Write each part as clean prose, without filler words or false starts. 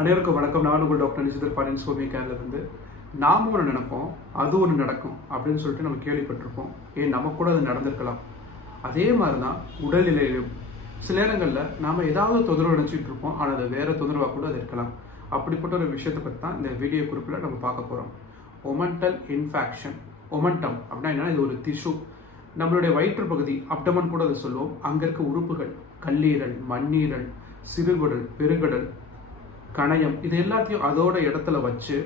அனைவருக்கும் வணக்கம். நான் உங்கள் டாக்டர் நிசிதர் பாரின் சோமியக்காரிலிருந்து. நாம் ஒன்று நினைப்போம், அது ஒன்று நடக்கும் அப்படின்னு சொல்லிட்டு நம்ம கேள்விப்பட்டிருப்போம். ஏன் நமக்கு கூட அது நடந்திருக்கலாம். அதே மாதிரி தான் உடல்நிலையிலும் சில நேரங்களில் நாம் ஏதாவது தொந்தரவு நினச்சிட்டு இருப்போம், ஆனால் அது வேறு தொந்தரவாக கூட அது இருக்கலாம். அப்படிப்பட்ட ஒரு விஷயத்தை பற்றி தான் இந்த வீடியோ குறிப்பில் நம்ம பார்க்க போகிறோம். ஒமெண்டல் இன்ஃபெக்ஷன். ஒமெண்டம் அப்படின்னா என்ன? இது ஒரு திசு. நம்மளுடைய வயிற்று பகுதி, அப்டமன் கூட அதை சொல்லுவோம். அங்கே இருக்க உறுப்புகள், கல்லீரல், மண்ணீரல், சிறுகுடல், பெருகுடல், கணையம், இது எல்லாத்தையும் அதோட இடத்துல வச்சு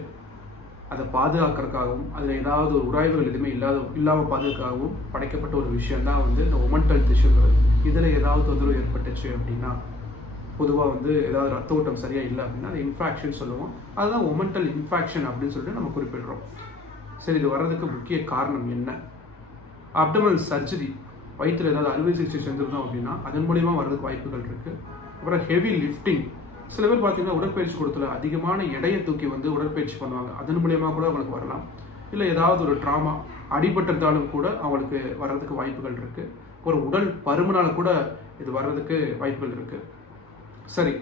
அதை பாதுகாக்கிறதுக்காகவும் அதில் ஏதாவது ஒரு உராய்வுகள் எதுவுமே இல்லாமல் பாதுகாக்கவும் படைக்கப்பட்ட ஒரு விஷயம் தான் இந்த ஒமெண்டல் திசுங்கிறது. இதில் ஏதாவது தொந்தரவு ஏற்பட்டுச்சு அப்படின்னா, பொதுவாக ஏதாவது ரத்த ஓட்டம் சரியாக இல்லை அப்படின்னா அது இன்ஃபெக்ஷன் சொல்லுவோம். அதுதான் ஒமெண்டல் இன்ஃபெக்ஷன் அப்படின்னு சொல்லிட்டு நம்ம குறிப்பிடுறோம். சரி, இது வர்றதுக்கு முக்கிய காரணம் என்ன? அப்டமல் சர்ஜரி, வயிற்றில் ஏதாவது அறுவை சிகிச்சை செஞ்சிருந்தோம் அப்படின்னா அதன் மூலியமா வர்றதுக்கு வாய்ப்புகள் இருக்கு. அப்புறம் ஹெவி லிஃப்டிங். சில பேர் பார்த்தீங்கன்னா உடற்பயிற்சி கூடத்தில் அதிகமான எடையை தூக்கி உடற்பயிற்சி பண்ணுவாங்க. அதன் மூலியமா கூட அவங்களுக்கு வரலாம். இல்லை ஏதாவது ஒரு ட்ராமா, அடிபட்டிருந்தாலும் கூட அவங்களுக்கு வர்றதுக்கு வாய்ப்புகள் இருக்கு. ஒரு உடல் பருமனால கூட இது வர்றதுக்கு வாய்ப்புகள் இருக்கு. சரி,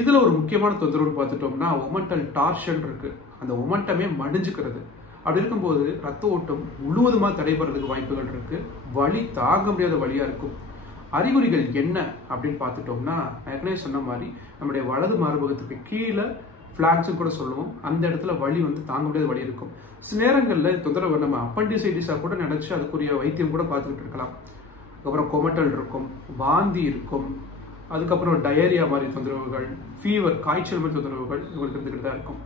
இதுல ஒரு முக்கியமான தொந்தரவு பார்த்துட்டோம்னா ஒமெண்டல் டார்ஷன் இருக்கு. அந்த ஒமெண்டமே மடிஞ்சுக்கிறது. அப்படி இருக்கும்போது ரத்த ஓட்டம் முழுவதுமாக தடைபடுறதுக்கு வாய்ப்புகள் இருக்கு. வலி தாங்க முடியாத வலியா இருக்கும். அறிகுறிகள் என்ன அப்படின்னு பார்த்துட்டோம்னா, ஏற்கனவே சொன்ன மாதிரி நம்முடைய வலது மார்பகத்துக்கு கீழே பிளாக்ஸ் கூட சொல்லுவோம். அந்த இடத்துல வலி தாங்க முடியாத வலி இருக்கும். சில நேரங்களில் தொந்தரவு நம்ம அப்பண்டிசைட்டிஸா கூட நினைச்சு அதுக்குரிய வைத்தியம் கூட பார்த்துக்கிட்டு இருக்கலாம். அதுக்கப்புறம் கொமட்டல் இருக்கும், வாந்தி இருக்கும், அதுக்கப்புறம் டயரியா மாதிரி தொந்தரவுகள், ஃபீவர், காய்ச்சல் மாதிரி தொந்தரவுகள் இவங்களுக்கு இருந்துகிட்டு தான் இருக்கும்.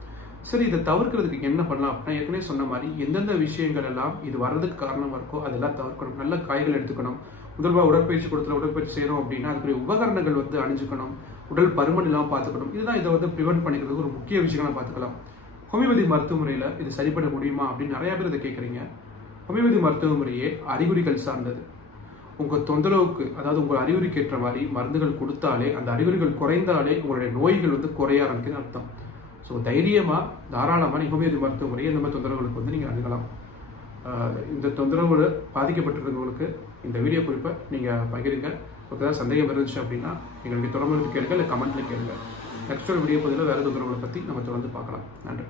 சரி, இதை தவிர்க்கிறதுக்கு என்ன பண்ணலாம் அப்படின்னா, ஏற்கனவே சொன்ன மாதிரி எந்தெந்த விஷயங்கள் எல்லாம் இது வர்றதுக்கு காரணமாக இருக்கோ அதெல்லாம் தவிர்க்கணும். நல்ல காய்கள் எடுத்துக்கணும். முதல்வாக உடற்பயிற்சி கூடத்தில் உடற்பயிற்சி செய்யணும் அப்படின்னா அதுக்குரிய உபகரணங்கள் அணிஞ்சுக்கணும். உடல் பருமன் இல்லாமல் பார்த்துக்கணும். இதுதான் இதை ப்ரிவென்ட் பண்ணிக்கிறதுக்கு ஒரு முக்கிய விஷயங்களை பார்த்துக்கலாம். ஹோமியோபதி மருத்துவ முறையில் இது சரிப்பட முடியுமா அப்படின்னு நிறைய பேர் இதை கேட்குறீங்க. ஹோமியோபதி மருத்துவ முறையே அறிகுறிகள் சார்ந்தது. உங்கள் தொந்தரவுக்கு, அதாவது உங்கள் அறிகுறிக்கு ஏற்ற மாதிரி மருந்துகள் கொடுத்தாலே, அந்த அறிகுறிகள் குறைந்தாலே உங்களுடைய நோய்கள் குறைய ஆரம்பிக்குதுன்னு அர்த்தம். ஸோ தைரியமாக தாராளமாக ஹோமியோபதி மருத்துவ முறையை இந்த மாதிரி தொந்தரவுகளுக்கு நீங்கள் அணுகலாம். இந்த தொந்தரவு பாதிக்கப்பட்டிருந்தவங்களுக்கு இந்த வீடியோ குறிப்பை நீங்கள் பகிருங்க. ஏதாவது சந்தேகம் இருந்துச்சு அப்படின்னா எங்களுக்கு தொடர்பு கேளுங்க, இல்லை கமெண்ட்டில் கேளுங்க. நெக்ஸ்ட் ஒரு வீடியோ பதிவில் வேறு தொந்தரவுகளை பற்றி நம்ம தொடர்ந்து பார்க்கலாம். நன்றி.